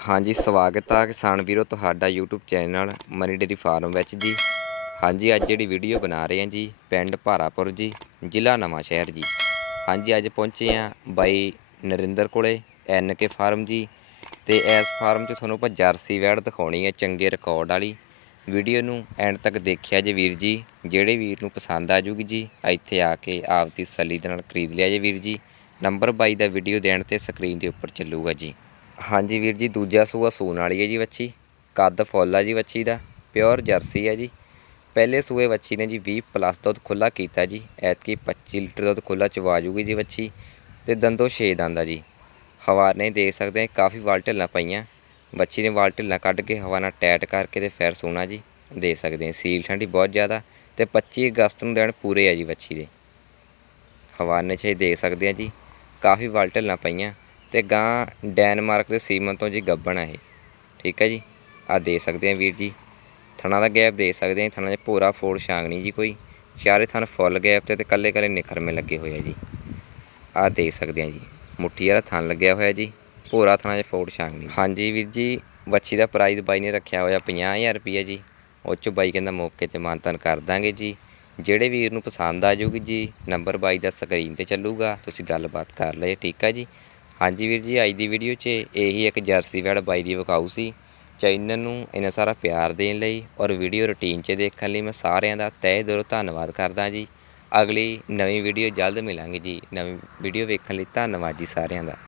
ਹਾਂਜੀ, ਸਵਾਗਤ ਆ ਕਿਸਾਨ ਵੀਰੋ ਤੁਹਾਡਾ YouTube channel Mani dairy farm ਵਿੱਚ ਜੀ। ਹਾਂਜੀ, ਅੱਜ ਜਿਹੜੀ ਵੀਡੀਓ ਬਣਾ ਰਹੇ ਹਾਂ ਜੀ, ਪਿੰਡ ਭਾਰਾਪੁਰ ਜੀ, ਜ਼ਿਲ੍ਹਾ ਨਵਾਂ ਸ਼ਹਿਰ ਜੀ। ਹਾਂਜੀ, ਅੱਜ ਪਹੁੰਚੇ ਆ ਬਾਈ ਨਰਿੰਦਰ ਕੋਲੇ, ਐਨ ਕੇ ਫਾਰਮ ਜੀ। ਤੇ ਇਸ ਫਾਰਮ 'ਚ ਤੁਹਾਨੂੰ ਆਪਾਂ ਜਰਸੀ ਵੈੜ ਦਿਖਾਉਣੀ ਹੈ ਚੰਗੇ ਰਿਕਾਰਡ ਵਾਲੀ। ਵੀਡੀਓ ਨੂੰ ਐਂਡ ਤੱਕ ਦੇਖਿਆ ਜੇ ਵੀਰ ਜੀ, ਜਿਹੜੇ ਵੀਰ ਨੂੰ ਪਸੰਦ ਆ ਜੂਗੀ ਜੀ, ਇੱਥੇ ਆ ਕੇ ਆਪ ਦੀ ਤਸੱਲੀ ਦੇ ਨਾਲ ਖਰੀਦ ਲਿਆ ਜੇ ਵੀਰ ਜੀ। ਨੰਬਰ ਬਾਈ ਦਾ ਵੀਡੀਓ ਦੇਣ ਤੇ ਸਕਰੀਨ ਦੇ ਉੱਪਰ ਚੱਲੂਗਾ ਜੀ। ਹਾਂਜੀ ਵੀਰ ਜੀ, ਦੂਜਾ ਸੂਆ ਸੂਣ ਵਾਲੀ ਹੈ ਜੀ ਵੱਛੀ। ਕੱਦ ਫੁੱਲ ਆ ਜੀ ਵੱਛੀ ਦਾ, ਪਿਓਰ ਜਰਸੀ ਹੈ ਜੀ। ਪਹਿਲੇ ਸੂਏ ਵੱਛੀ ਨੇ ਜੀ 20 ਪਲੱਸ ਦੁੱਧ ਖੁੱਲਾ ਕੀਤਾ ਜੀ। ਐਤਕੀ 25 ਲੀਟਰ ਦੁੱਧ ਖੁੱਲਾ ਚਵਾ ਜੂਗੀ ਜੀ ਵੱਛੀ ਤੇ ਦੰਦੋ 6 ਦੰਦ ਆ ਜੀ। ਹਵਾ ਨਹੀਂ ਦੇਖ ਸਕਦੇ ਹਾਂ ਕਾਫੀ ਵਾਲ ਢਿੱਲਾਂ ਪਈਆਂ। ਵੱਛੀ ਨੇ ਵਾਲ ਢਿੱਲਾਂ ਕੱਢ ਕੇ ਹਵਾ ਨਾਲ ਟੈਟ ਕਰਕੇ ਤੇ ਫਿਰ ਸੋਣਾ ਜੀ, ਦੇ ਸਕਦੇ ਹਾਂ। ਸੀਲ ਠੰਡੀ ਬਹੁਤ ਜ਼ਿਆਦਾ ਤੇ 25 ਅਗਸਤ ਨੂੰ ਦਿਨ ਪੂਰੇ ਆ ਜੀ ਵੱਛੀ ਦੇ। ਹਵਾਨੇ ਛੇ ਦੇਖ ਸਕਦੇ ਆ ਜੀ। ਕਾਫੀ ਵਾਲ ਢਿੱਲਾਂ ਪਈਆਂ। ਤੇ ਗਾਂ ਡੈਨਮਾਰਕ ਦੇ ਸੀਮਨ ਤੋਂ ਜੀ ਗੱਬਣ ਆ ਇਹ। ਠੀਕ ਹੈ ਜੀ? ਆ ਦੇ ਸਕਦੇ ਆ ਵੀਰ ਜੀ। ਥਣਾ ਦਾ ਗੈਪ ਦੇ ਸਕਦੇ ਆ ਥਣਾ 'ਚ ਭੋਰਾ ਫੋੜ ਛਾਂਗ ਨਹੀਂ ਜੀ ਕੋਈ। ਚਾਰੇ ਥਣ ਫੁੱਲ ਗੈਪ ਤੇ ਤੇ ਕੱਲੇ ਕੱਲੇ ਨਿਖਰਮੇ ਲੱਗੇ ਹੋਏ ਆ ਜੀ। ਆ ਦੇਖ ਸਕਦੇ ਆ ਜੀ, ਮੁੱਠੀ ਵਾਲਾ ਥਣ ਲੱਗਿਆ ਹੋਇਆ ਜੀ ਭੋਰਾ ਥਣਾ 'ਚ ਫੋੜ ਛਾਂਗ ਨਹੀਂ। ਹਾਂਜੀ ਵੀਰ ਜੀ, ਵੱਛੀ ਦਾ ਪ੍ਰਾਈਸ ਬਾਈ ਨੇ ਰੱਖਿਆ ਹੋਇਆ 50000 ਰੁਪਈਆ ਜੀ। ਉਹ 'ਚੋਂ ਬਾਈ ਕਹਿੰਦਾ ਮੌਕੇ ਤੇ ਮਾਨਤਨ ਕਰ ਦਾਂਗੇ ਜੀ। ਜਿਹੜੇ ਵੀਰ ਨੂੰ ਪਸੰਦ ਆ ਜਾਊਗੀ ਜੀ, ਨੰਬਰ ਬਾਈ ਦਾ ਸਕਰੀਨ ਤੇ ਚੱਲੂਗਾ, ਤੁਸੀਂ ਗੱਲਬਾਤ ਕਰ ਲਏ ਠੀਕ ਆ ਜੀ? ਹਾਂਜੀ ਵੀਰ ਜੀ, ਅੱਜ ਦੀ ਵੀਡੀਓ 'ਚ ਇਹੀ ਇੱਕ ਜਰਸੀ ਵੈੜ ਬਾਈ ਦੀ ਵਿਖਾਊ ਸੀ। ਚੈਨਲ ਨੂੰ ਇੰਨਾ ਸਾਰਾ ਪਿਆਰ ਦੇਣ ਲਈ ਔਰ ਵੀਡੀਓ ਰੁਟੀਨ 'ਚ ਦੇਖਣ ਲਈ ਮੈਂ ਸਾਰਿਆਂ ਦਾ ਤਹਿ ਦਿਲੋਂ ਧੰਨਵਾਦ ਕਰਦਾ ਜੀ। ਅਗਲੀ ਨਵੀਂ ਵੀਡੀਓ ਜਲਦ ਮਿਲਾਂਗੇ ਜੀ। ਨਵੀਂ ਵੀਡੀਓ ਵੇਖਣ ਲਈ ਧੰਨਵਾਦ ਜੀ ਸਾਰਿਆਂ ਦਾ।